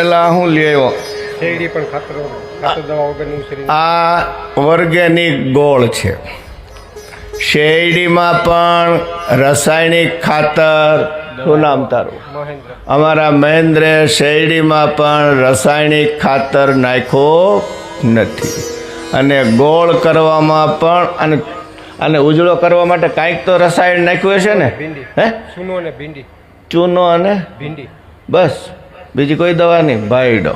એટલે હું લેવો શેરડી પણ ખાતર દવા વગરની શેરડી. આ ઓર્ગેનિક ગોળ છે. શેરડીમાં પણ રાસાયણિક ખાતર, શું નામ તારું? મહેન્દ્ર. અમારા મહેન્દ્રે શેરડીમાં પણ રાસાયણિક ખાતર નાખ્યો નથી. અને ગોળ કરવામાં પણ અને ઉજળો કરવા માટે કાંઈક તો રસાયણ નાખ્યું હશે ને? ભીંડી. હે? ચૂનો અને ભીંડી. ચૂનો અને ભીંડી. બસ, બીજી કોઈ દવા નહીં. ભાઈડો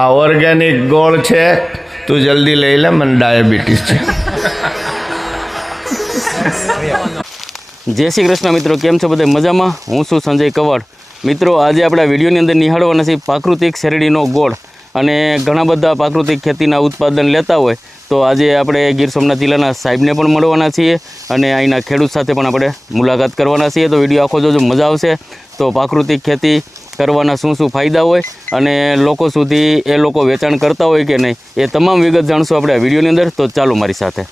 આ ઓર્ગેનિક ગોળ છે. તું જલ્દી લઈ લે, મને ડાયાબિટીસ છે. જય શ્રી કૃષ્ણ મિત્રો, કેમ છો બધા? મજામાં? હું છું સંજય કવાડ. મિત્રો, આજે આપણા વિડીયોની અંદર નિહાળવાના છે પ્રાકૃતિક શેરડીનો ગોળ. અને ઘણા બધા પ્રાકૃતિક ખેતીના ઉત્પાદન લેતા હોય તો આજે આપણે ગીર સોમનાથ જિલ્લાના સાહેબને પણ મળવાના છીએ અને અહીંના ખેડૂત સાથે પણ આપણે મુલાકાત કરવાના છીએ. તો વિડીયો આખો જોજો, મજા આવશે. તો પ્રાકૃતિક ખેતી કરવાના શું શું ફાયદા હોય અને લોકો સુધી એ લોકો વેચાણ કરતા હોય કે નહીં, એ તમામ વિગત જાણશું આપણે આ વિડીયોની અંદર. તો ચાલો મારી સાથે.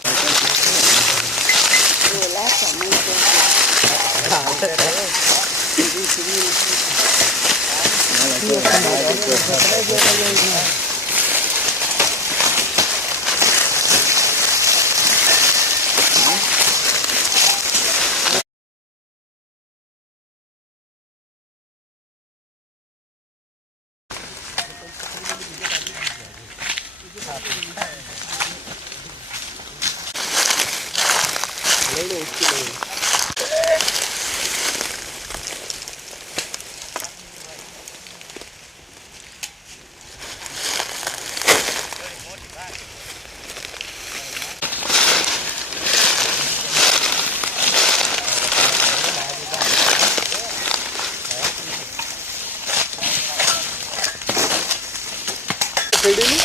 શેરડીનું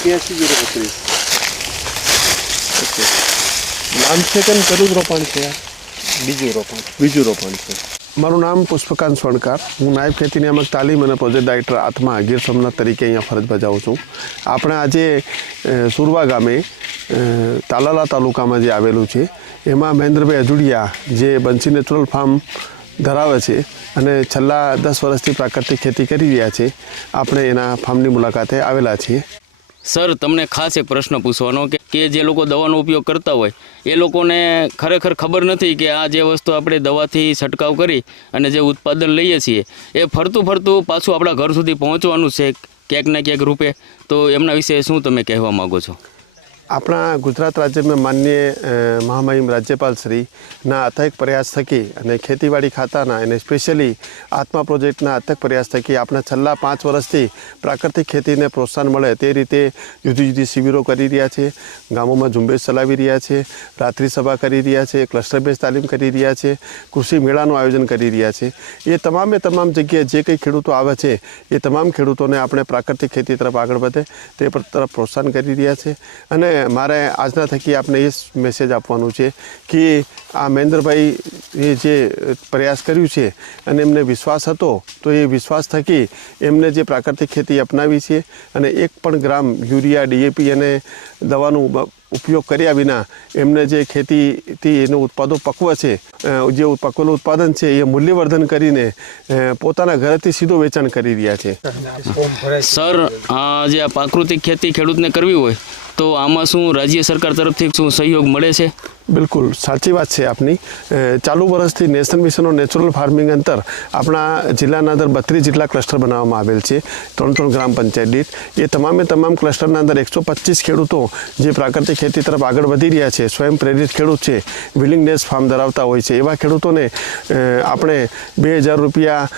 83 નામ છે કે કરું રોપાણ છે? બીજું રોપાણ છે. મારું નામ પુષ્પકાંત સોણકાર. હું નાયબ ખેતી નિયામક તાલીમ અને પ્રોજેક્ટ ડાયરેક્ટર આત્મા ગીર સોમનાથ તરીકે અહીંયા ફરજ બજાવું છું. આપણે આજે સુરવા ગામે તાલાલા તાલુકામાં જે આવેલું છે એમાં મહેન્દ્રભાઈ અજુડિયા જે બંસી નેચરલ ફાર્મ ધરાવે છે અને છેલ્લા 10 વર્ષથી પ્રાકૃતિક ખેતી કરી રહ્યા છે. આપણે એના ફાર્મની મુલાકાતે આવેલા છીએ. સર, તમને ખાસ એક પ્રશ્ન પૂછવાનો કે જે લોકો દવાનો ઉપયોગ કરતા હોય એ લોકોને ખરેખર ખબર નથી કે આ જે વસ્તુ આપણે દવાથી છંટકાવ કરી અને જે ઉત્પાદન લઈએ છીએ એ ફરતું પાછું આપણા ઘર સુધી પહોંચવાનું છે ક્યાંક ને ક્યાંક રૂપે. તો એમના વિશે શું તમે કહેવા માગો છો? આપણા ગુજરાત રાજ્યમાં માનનીય મહામહિમ રાજ્યપાલ શ્રીના અથક પ્રયાસ થકી અને ખેતીવાડી ખાતાના અને સ્પેશિયલી આત્મા પ્રોજેક્ટના અથક પ્રયાસ થકી આપણે છેલ્લા 5 વર્ષથી પ્રાકૃતિક ખેતીને પ્રોત્સાહન મળે તે રીતે જુદી શિબિરો કરી રહ્યા છે, ગામોમાં ઝુંબેશ ચલાવી રહ્યા છે, રાત્રિ સભા કરી રહ્યા છે, ક્લસ્ટર બેઝ તાલીમ કરી રહ્યા છે, કૃષિ મેળાનું આયોજન કરી રહ્યા છે. એ તમામ જગ્યાએ જે કંઈ ખેડૂતો આવે છે એ તમામ ખેડૂતોને આપણે પ્રાકૃતિક ખેતી તરફ આગળ વધે તે તરફ પ્રોત્સાહન કરી રહ્યા છે. અને મારે આજના થકી આપને એ મેસેજ આપવાનું છે કે આ મહેન્દ્રભાઈએ જે પ્રયાસ કર્યું છે અને એમને વિશ્વાસ હતો તો એ વિશ્વાસ થકી એમને જે પ્રાકૃતિક ખેતી અપનાવી છે અને 1 પણ ગ્રામ યુરિયા, DAP અને દવાનું ઉપયોગ કર્યા વિના એમને જે ખેતીથી એનું ઉત્પાદો પકવે છે, જે પકવેલું ઉત્પાદન છે એ મૂલ્યવર્ધન કરીને પોતાના ઘરેથી સીધો વેચાણ કરી રહ્યા છે. સર, જે આ પ્રાકૃતિક ખેતી ખેડૂતને કરવી હોય તો આમાં શું રાજ્ય સરકાર તરફથી શું સહયોગ મળે છે? બિલકુલ સાચી વાત છે આપની. ચાલુ વર્ષથી national mission on natural farming અંતર આપણા જિલ્લાના અંદર 32 જેટલા ક્લસ્ટર બનાવવામાં આવેલ છે, 3 ગ્રામ પંચાયત દીઠ. એ તમામ ક્લસ્ટરના અંદર 125 ખેડૂતો જે પ્રાકૃતિક ખેતી તરફ આગળ વધી રહ્યા છે, સ્વયં પ્રેરિત ખેડૂત છે, વિલિંગનેસ ફાર્મ ધરાવતા હોય છે, એવા ખેડૂતોને આપણે 2000 રૂપિયા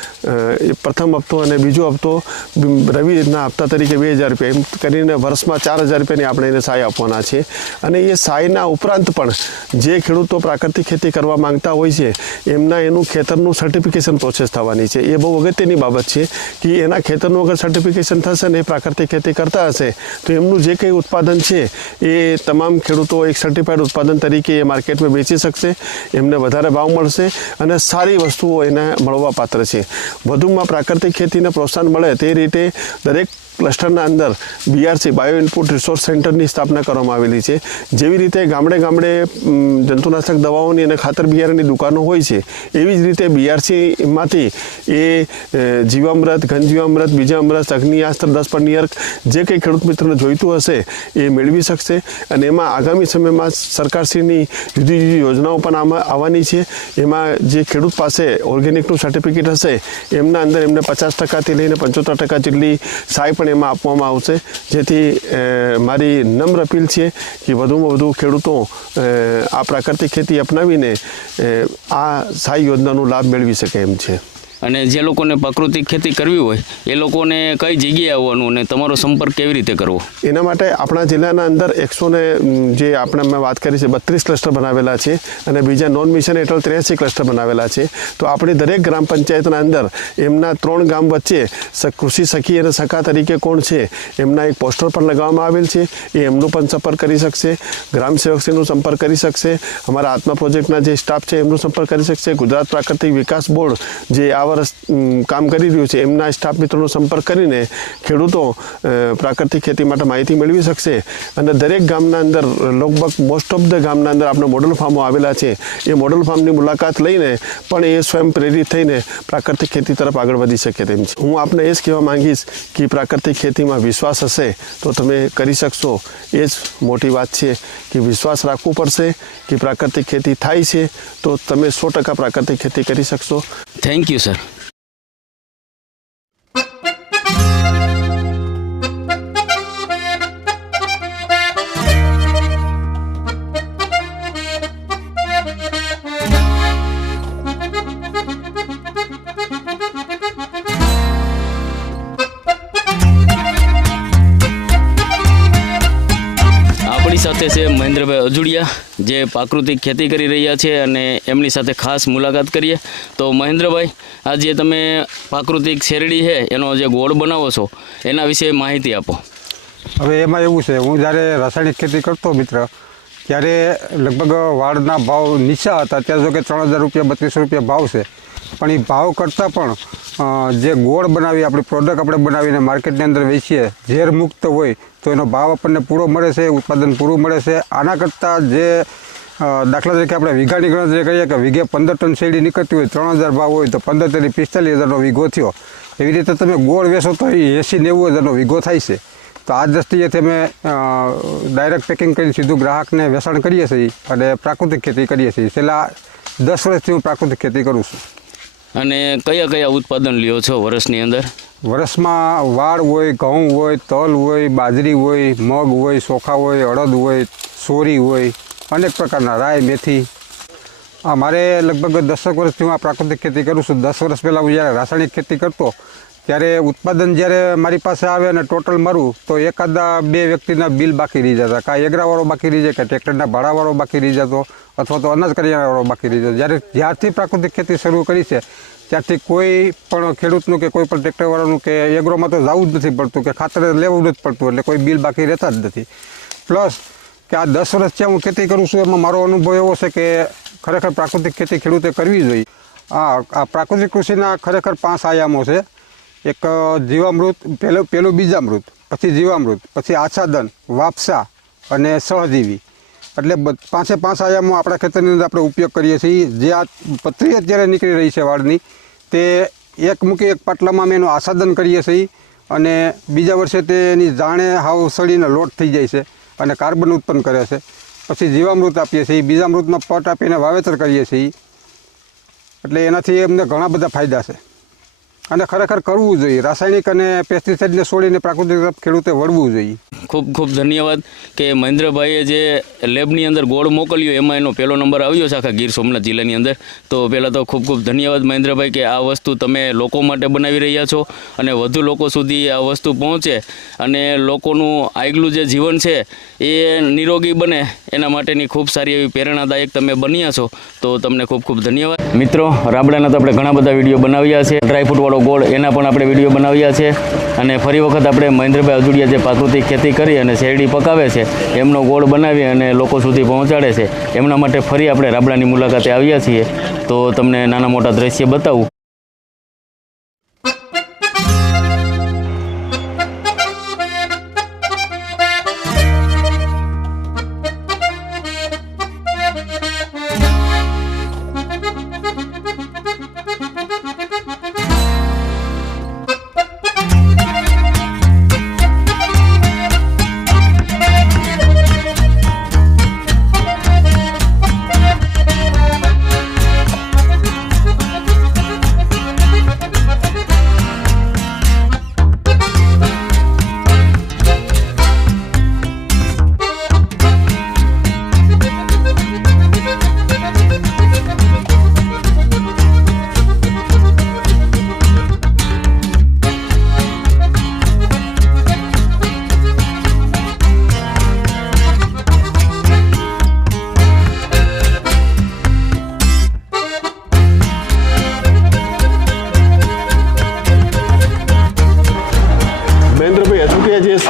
પ્રથમ હપ્તો અને બીજો હપ્તો રવિના હપ્તા તરીકે 2000 રૂપિયા એમ કરીને વર્ષમાં 4000 રૂપિયાની આપણે એને સહાય આપવાના છે. અને એ સહાયના ઉપરાંત પણ જે ખેડૂતો પ્રાકૃતિક ખેતી કરવા માંગતા હોય છે એનું ખેતરનું સર્ટિફિકેશન પ્રોસેસ થવાની છે. એ બહુ અગત્યની બાબત છે કે એના ખેતરનું અગર સર્ટિફિકેશન થશે ને એ પ્રાકૃતિક ખેતી કરતા હશે તો એમનું જે કંઈ ઉત્પાદન છે એ તમામ ખેડૂતો એક સર્ટિફાઈડ ઉત્પાદન તરીકે એ માર્કેટમાં વેચી શકશે, એમને વધારે ભાવ મળશે અને સારી વસ્તુઓ એને મળવા પાત્ર છે. વધુમાં પ્રાકૃતિક ખેતીને પ્રોત્સાહન મળે તે રીતે દરેક ક્લસ્ટરના અંદર BRC બાયો ઇનપુટ રિસોર્સ સેન્ટરની સ્થાપના કરવામાં આવેલી છે. જેવી રીતે ગામડે ગામડે જંતુનાશક દવાઓની અને ખાતર બિયારણની દુકાનો હોય છે, એવી જ રીતે BRCમાંથી એ જીવામૃત, ઘનજીવામૃત, બીજામૃત, અગ્નિયાસ્ત્ર, 10 પનિયર્ક જે કંઈ ખેડૂત મિત્રોને જોઈતું હશે એ મેળવી શકશે. અને એમાં આગામી સમયમાં સરકારશ્રીની જુદી જુદી યોજનાઓ પણ આમાં આવવાની છે. એમાં જે ખેડૂત પાસે ઓર્ગેનિકનું સર્ટિફિકેટ હશે એમના અંદર એમને 50% લઈને 75% જેટલી સહાય પણ એમાં આપવામાં આવશે. જેથી મારી નમ્ર અપીલ છે કે વધુમાં વધુ ખેડૂતો આ પ્રાકૃતિક ખેતી અપનાવીને આ સહાય યોજનાનો લાભ મેળવી શકે એમ છે. અને જે લોકોને પ્રાકૃતિક ખેતી કરવી હોય એ લોકોને કઈ જગ્યાએ આવવાનું અને તમારો સંપર્ક કેવી રીતે કરવો? એના માટે આપણા જિલ્લાના અંદર 100 જે આપણે મેં વાત કરી છે 32 ક્લસ્ટર બનાવેલા છે અને બીજા નોન મિશન હેઠળ 83 ક્લસ્ટર બનાવેલા છે. તો આપણી દરેક ગ્રામ પંચાયતના અંદર એમના 3 ગામ વચ્ચે કૃષિ સખી અને સખા તરીકે કોણ છે એમના એક પોસ્ટર પણ લગાવવામાં આવેલ છે. એ એમનો પણ સંપર્ક કરી શકશે, ગ્રામ સેવકશ્રીનો સંપર્ક કરી શકશે, અમારા આત્મા પ્રોજેક્ટના જે સ્ટાફ છે એમનો સંપર્ક કરી શકશે, ગુજરાત પ્રાકૃતિક વિકાસ બોર્ડ જે આ વર્ષ કામ કરી રહ્યું છે એમના સ્ટાફ મિત્રોનો સંપર્ક કરીને ખેડૂતો પ્રાકૃતિક ખેતી માટે માહિતી મેળવી શકશે. અને દરેક ગામના અંદર લગભગ મોસ્ટ ઓફ ધ ગામના અંદર આપણે મોડલ ફાર્મો આવેલા છે. એ મોડલ ફાર્મની મુલાકાત લઈને પણ એ સ્વયં પ્રેરિત થઈને પ્રાકૃતિક ખેતી તરફ આગળ વધી શકે તેમ છે. હું આપને એ જ કહેવા માંગીશ કે પ્રાકૃતિક ખેતીમાં વિશ્વાસ હશે તો તમે કરી શકશો. એ જ મોટી વાત છે કે વિશ્વાસ રાખવું પડશે કે પ્રાકૃતિક ખેતી થાય છે તો તમે 100% પ્રાકૃતિક ખેતી કરી શકશો. Thank you sir. સાથે છે મહેન્દ્રભાઈ અજુડિયા જે પ્રાકૃતિક ખેતી કરી રહ્યા છે અને એમની સાથે ખાસ મુલાકાત કરીએ. તો મહેન્દ્રભાઈ, આ જે તમે પ્રાકૃતિક શેરડી છે એનો જે ગોળ બનાવો છો એના વિશે માહિતી આપો. હવે એમાં એવું છે, હું જ્યારે રાસાયણિક ખેતી કરતો મિત્ર ત્યારે લગભગ વાળના ભાવ નીચા હતા. અત્યારે જો કે 3000 રૂપિયા 3200 રૂપિયા ભાવ છે. પણ એ ભાવ કરતાં પણ જે ગોળ બનાવી આપણી પ્રોડક્ટ આપણે બનાવીને માર્કેટની અંદર વેચીએ, ઝેર મુક્ત હોય તો એનો ભાવ આપણને પૂરો મળે છે, ઉત્પાદન પૂરું મળે છે. આના કરતાં જે દાખલા તરીકે આપણે વીઘાની ગણતરી કરીએ કે વીઘે 15 ટન શેરડી નીકળતી હોય, 3000 ભાવ હોય તો 15 તેરી 45000નો વીઘો થયો. એવી રીતે તમે ગોળ વેચો તો એ 80-90 વીઘો થાય છે. તો આ દ્રષ્ટિએથી અમે ડાયરેક્ટ પેકિંગ કરીને સીધું ગ્રાહકને વેચાણ કરીએ છીએ અને પ્રાકૃતિક ખેતી કરીએ છીએ. છેલ્લા 10 વર્ષથી હું પ્રાકૃતિક ખેતી કરું છું. અને કયા કયા ઉત્પાદન લ્યો છો વર્ષની અંદર? વર્ષમાં વાળ હોય, ઘઉં હોય, તલ હોય, બાજરી હોય, મગ હોય, ચોખા હોય, અડદ હોય, સોરી હોય, અનેક પ્રકારના રાઈ, મેથી. મારે લગભગ 10 વર્ષથી હું આ પ્રાકૃતિક ખેતી કરું છું. 10 વર્ષ પહેલાં હું જ્યારે રાસાયણિક ખેતી કરતો ત્યારે ઉત્પાદન જ્યારે મારી પાસે આવે અને ટોટલ મારું તો એકાદા 2 વ્યક્તિના બિલ બાકી રહી જતા. કાં એગરાવાળો બાકી રહી જાય, કાં ટ્રેક્ટરના ભાડાવાળો બાકી રહી જતો, અથવા તો અનાજ કરિયાણાવાળો બાકી રહી જતો. જ્યારથી પ્રાકૃતિક ખેતી શરૂ કરી છે ત્યારથી કોઈ પણ ખેડૂતનું કે કોઈ પણ ટ્રેક્ટરવાળાનું કે એગ્રોમાં તો જવું જ નથી પડતું, કે ખાતર લેવું જ પડતું, એટલે કોઈ બિલ બાકી રહેતા જ નથી. પ્લસ કે આ 10 વર્ષથી હું ખેતી કરું છું એમાં મારો અનુભવ એવો છે કે ખરેખર પ્રાકૃતિક ખેતી ખેડૂતે કરવી જોઈએ. આ પ્રાકૃતિક કૃષિના ખરેખર 5 આયામો છે. એક જીવામૃત, પેલું બીજામૃત, પછી જીવામૃત, પછી આચ્છાદન, વાપસા અને સહજીવી. એટલે 5 આયામો આપણા ખેતરની અંદર આપણે ઉપયોગ કરીએ છીએ. જે આ પતરી અત્યારે નીકળી રહી છે વાળની, તે એક મૂકી એક પાટલામાં અમે એનું આચ્છાદન કરીએ છીએ અને બીજા વર્ષે તે એની જાણે હાવ સળીને લોટ થઈ જાય છે અને કાર્બન ઉત્પન્ન કરે છે. પછી જીવામૃત આપીએ છીએ, બીજામૃતમાં પટ આપીને વાવેતર કરીએ છીએ. એટલે એનાથી એમને ઘણા બધા ફાયદા છે અને ખરેખર કરવું જોઈએ. રાસાયણિક અને પેસ્ટિસાઇડને છોડીને પ્રાકૃતિક તરફ ખેડૂતે વળવું જોઈએ. ખૂબ ખૂબ ધન્યવાદ કે મહેન્દ્રભાઈએ જે લેબની અંદર ગોળ મોકલ્યો એમાં એનો પહેલો નંબર આવ્યો છે આખા ગીર સોમનાથ જિલ્લાની અંદર. તો પહેલાં તો ખૂબ ખૂબ ધન્યવાદ મહેન્દ્રભાઈ કે આ વસ્તુ તમે લોકો માટે બનાવી રહ્યા છો અને વધુ લોકો સુધી આ વસ્તુ પહોંચે અને લોકોનું આગલું જે જીવન છે એ નિરોગી બને એના માટેની ખૂબ સારી એવી પ્રેરણાદાયક તમે બન્યા છો. તો તમને ખૂબ ખૂબ ધન્યવાદ. મિત્રો, રાબડાના તો આપણે ઘણા બધા વિડીયો બનાવ્યા છે. ડ્રાયફ્રૂટવાળો ગોળ એના પણ આપણે વિડીયો બનાવ્યા છે. અને ફરી વખત આપણે મહેન્દ્રભાઈ અજુડિયા જે પ્રાકૃતિક ખેતી કરી અને શેરડી પકાવે છે એમનો ગોળ બનાવી અને લોકો સુધી પહોંચાડે છે, એમના માટે ફરી આપણે રાબડાની મુલાકાતે આવ્યા છીએ. તો તમને નાના મોટા દ્રશ્ય બતાવું.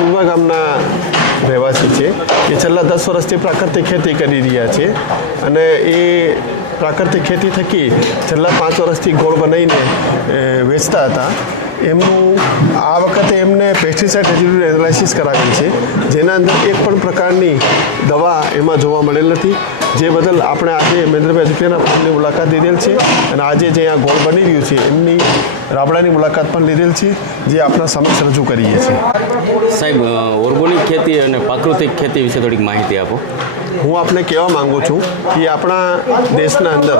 સુરવા ગામના રહેવાસી છે. એ છેલ્લા 10 વર્ષથી પ્રાકૃતિક ખેતી કરી રહ્યા છે અને એ પ્રાકૃતિક ખેતી થકી છેલ્લા 5 વર્ષથી ગોળ બનાવીને વેચતા હતા. એમનું આ વખતે એમને પેસ્ટિસાઇડ રેઝિડ્યુ એનાલિસિસ કરાવેલ છે, જેના અંદર એક પણ પ્રકારની દવા એમાં જોવા મળેલ નથી. જે બદલ આપણે આજે મહેન્દ્રભાઈ અજુપિયાના ફાર્મની મુલાકાત લીધેલ છે અને આજે જે આ ગોળ બની રહ્યું છે એમની રાબડાની મુલાકાત પણ લીધેલ છે, જે આપણા સમક્ષ રજૂ કરીએ છીએ. સાહેબ, ઓર્ગોનિક ખેતી અને પ્રાકૃતિક ખેતી વિશે થોડીક માહિતી આપો. હું આપને કહેવા માગું છું કે આપણા દેશના અંદર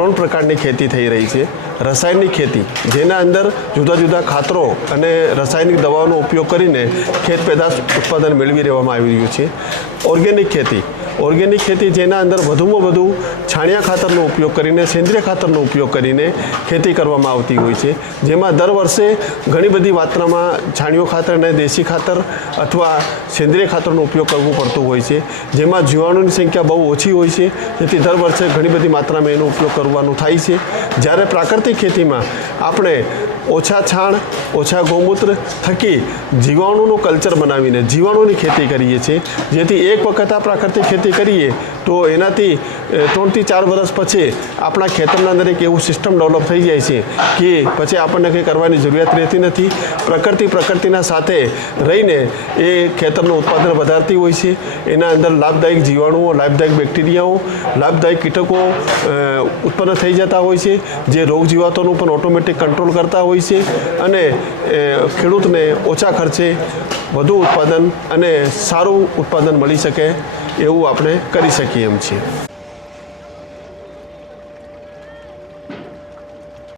3 પ્રકારની ખેતી થઈ રહી છે. રાસાયણિક ખેતી, જેના અંદર જુદા જુદા ખાતરો અને રાસાયણિક દવાઓનો ઉપયોગ કરીને ખેત પેદાશ ઉત્પાદન મેળવી રહેવામાં આવી રહ્યું છે. ઓર્ગેનિક ખેતી જેના અંદર વધુમાં વધુ છાણિયા ખાતરનો ઉપયોગ કરીને, સેન્દ્રિય ખાતરનો ઉપયોગ કરીને ખેતી કરવામાં આવતી હોય છે, જેમાં દર વર્ષે ઘણી બધી માત્રામાં છાણિયું ખાતર અને દેશી ખાતર અથવા સેન્દ્રિય ખાતરનો ઉપયોગ કરવો પડતો હોય છે, જેમાં જીવાણુની સંખ્યા બહુ ઓછી હોય છે, જેથી દર વર્ષે ઘણી બધી માત્રામાં એનો ઉપયોગ કરવાનો થાય છે. જ્યારે પ્રાકૃતિક ખેતીમાં આપણે ઓછા છાણ, ઓછા ગૌમૂત્ર થકી જીવાણુનું કલ્ચર બનાવીને જીવાણુની ખેતી કરીએ છીએ, જેથી એક વખત આ પ્રાકૃતિક ખેતી કરીએ તો એનાથી 3 થી 4 વર્ષ પછી આપણા ખેતરના અંદર એક એવું સિસ્ટમ ડેવલપ થઈ જાય છે કે પછી આપણને કંઈ કરવાની જરૂરિયાત રહેતી નથી. પ્રકૃતિના સાથે રહીને એ ખેતરનું ઉત્પાદન વધારતી હોય છે. એના અંદર લાભદાયક જીવાણુઓ, લાભદાયક બેક્ટેરિયાઓ, લાભદાયક કીટકો ઉત્પન્ન થઈ જતા હોય છે, જે રોગ જીવાતોનું પણ ઓટોમેટિક કંટ્રોલ કરતા હોય છે અને ખેડૂતને ઓછા ખર્ચે વધુ ઉત્પાદન અને સારું ઉત્પાદન મળી શકે એવું આપણે કરી શકીએ એમ છીએ.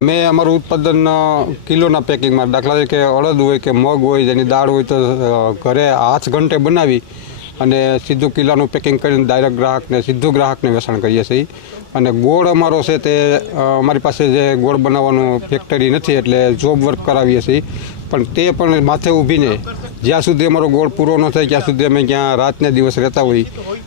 મેં અમારું ઉત્પાદન કિલોના પેકિંગમાં, દાખલા તરીકે અડદ હોય કે મગ હોય, જેની દાળ હોય તો ઘરે હાથ ઘંટે બનાવી અને સીધું કિલોનું પેકિંગ કરીને ડાયરેક્ટ સીધું ગ્રાહકને વેચાણ કરીએ છીએ. અને ગોળ અમારો છે તે અમારી પાસે જે ગોળ બનાવવાનું ફેક્ટરી નથી, એટલે જોબ વર્ક કરાવીએ છીએ, પણ તે પણ માથે ઊભીને જ્યાં સુધી અમારો ગોળ પૂરો ન થાય ત્યાં સુધી અમે ત્યાં રાતને દિવસ રહેતા હોઈએ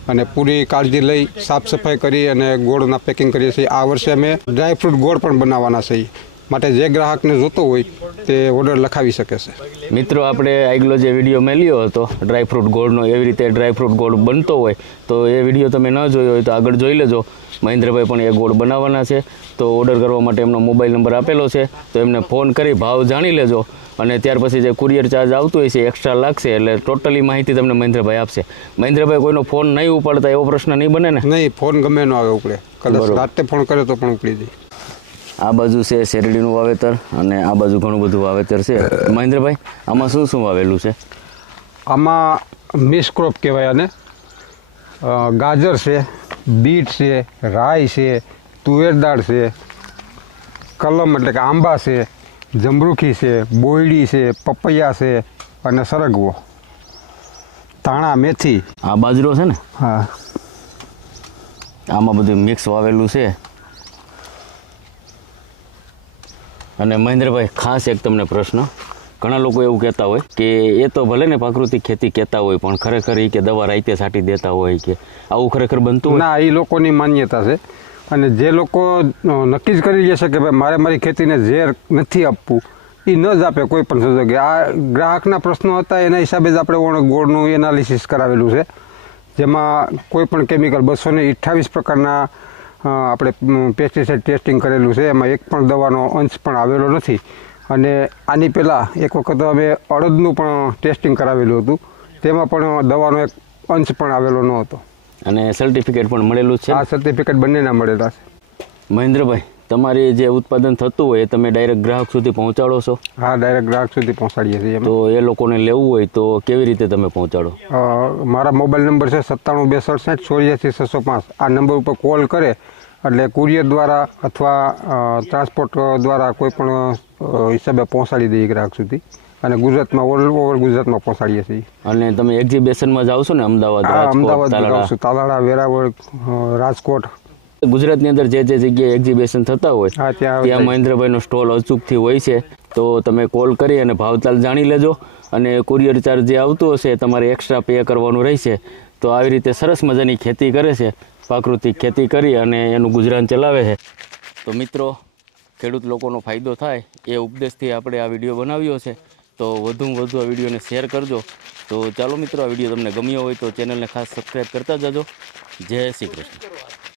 અને પૂરી કાળજી લઈ સાફ સફાઈ કરી અને ગોળના પેકિંગ કરીએ છીએ. આ વર્ષે અમે ડ્રાયફ્રૂટ ગોળ પણ બનાવવાના છીએ, માટે જે ગ્રાહકને જોતો હોય તે ઓર્ડર લખાવી શકે છે. મિત્રો, આપણે આગલો જે વિડીયો મેલ્યો હતો ડ્રાયફ્રૂટ ગોળનો, એવી રીતે ડ્રાયફ્રૂટ ગોળ બનતો હોય તો એ વિડીયો તમે ન જોયો હોય તો આગળ જોઈ લેજો. મહેન્દ્રભાઈ પણ એ ગોળ બનાવવાના છે, તો ઓર્ડર કરવા માટે એમનો મોબાઈલ નંબર આપેલો છે, તો એમને ફોન કરી ભાવ જાણી લેજો અને ત્યાર પછી જે કુરિયર ચાર્જ આવતો હોય છે એક્સ્ટ્રા લાગશે, એટલે ટોટલી માહિતી તમને મહેન્દ્રભાઈ આપશે. મહેન્દ્રભાઈ, કોઈનો ફોન નહીં ઉપાડતા એવો પ્રશ્ન નહીં બને ને? નહીં, ફોન ગમે ન આવે ઉપડે, કદાચ રાતે ફોન કરે તો પણ ઉપડી જાય. આ બાજુ છે શેરડીનું વાવેતર અને આ બાજુ ઘણું બધું વાવેતર છે. મહેન્દ્રભાઈ, આમાં શું શું વાવેલું છે? આમાં મિક્સ ક્રોપ કહેવાય, અને ગાજર છે, બીટ છે, રાઈ છે, તુવેર દાળ છે, કલમ એટલે કે આંબા છે, જમરૂખી છે, બોયડી છે, પપૈયા છે અને સરગવો, ધાણા, મેથી. આ બાજરો છે ને? હા, આમાં બધું મિક્સ વાવેલું છે. અને મહેન્દ્રભાઈ, ખાસ એક તમને પ્રશ્ન, ઘણા લોકો એવું કહેતા હોય કે એ તો ભલે ને પ્રાકૃતિક ખેતી કહેતા હોય પણ ખરેખર એ કે દવા રાઈતે છાંટી દેતા હોય, કે આવું ખરેખર બનતું ના? એ લોકોની માન્યતા છે, અને જે લોકો નક્કી જ કરી લેશે કે ભાઈ મારે મારી ખેતીને ઝેર નથી આપવું, એ ન જ આપે કોઈ પણ સંજોગે. આ ગ્રાહકના પ્રશ્નો હતા, એના હિસાબે જ આપણે ગોળનું એનાલિસિસ કરાવેલું છે, જેમાં કોઈ પણ કેમિકલ 228 પ્રકારના આપણે પેસ્ટિસાઇડ ટેસ્ટિંગ કરેલું છે, એમાં એક પણ દવાનો અંશ પણ આવેલો નથી. અને આની પહેલાં એક વખત અમે અડદનું પણ ટેસ્ટિંગ કરાવેલું હતું, તેમાં પણ દવાનો એક અંશ પણ આવેલો ન હતો. અને સર્ટિફિકેટ પણ મળેલું છે? આ સર્ટિફિકેટ બંનેના મળેલા છે. મહેન્દ્રભાઈ, તમારી જે ઉત્પાદન થતું હોય એ તમે ડાયરેક્ટ ગ્રાહક સુધી પહોંચાડો છો? હા, ડાયરેક્ટ ગ્રાહક સુધી પહોંચાડીએ છીએ. તો એ લોકોને લેવું હોય તો કેવી રીતે તમે પહોંચાડો? મારા મોબાઈલ નંબર છે 97 267 84 605. આ નંબર ઉપર કોલ કરે એટલે કુરિયર દ્વારા અથવા ટ્રાન્સપોર્ટ દ્વારા કોઈ પણ હિસાબે પહોંચાડી દઈએ ગ્રાહક સુધી, અને ગુજરાતમાં ઓવર ગુજરાતમાં પહોંચાડીએ છીએ. અને તમે એક્ઝિબિશનમાં જાઓ છો ને? અમદાવાદ, અમદાવાદ જાઉં છું, તાલાળા, વેરાવળ, રાજકોટ. ગુજરાતની અંદર જે જગ્યાએ એક્ઝિબિશન થતા હોય ત્યાં મહેન્દ્રભાઈનો સ્ટોલ અચૂકથી હોય છે, તો તમે કોલ કરી અને ભાવતાલ જાણી લેજો. અને કુરિયર ચાર્જ જે આવતું હશે તમારે એક્સ્ટ્રા પે કરવાનું રહેશે. તો આવી રીતે સરસ મજાની ખેતી કરે છે, પ્રાકૃતિક ખેતી કરી અને એનું ગુજરાન ચલાવે છે. તો મિત્રો, ખેડૂત લોકોનો ફાયદો થાય એ ઉપદેશથી આપણે આ વિડીયો બનાવ્યો છે. તો વધુમાં વધુ આ વિડીયોને શેર કરજો. તો ચાલો મિત્રો, આ વિડીયો તમને ગમ્યો હોય તો ચેનલને ખાસ સબસ્ક્રાઈબ કરતા જજો. જય શ્રી કૃષ્ણ.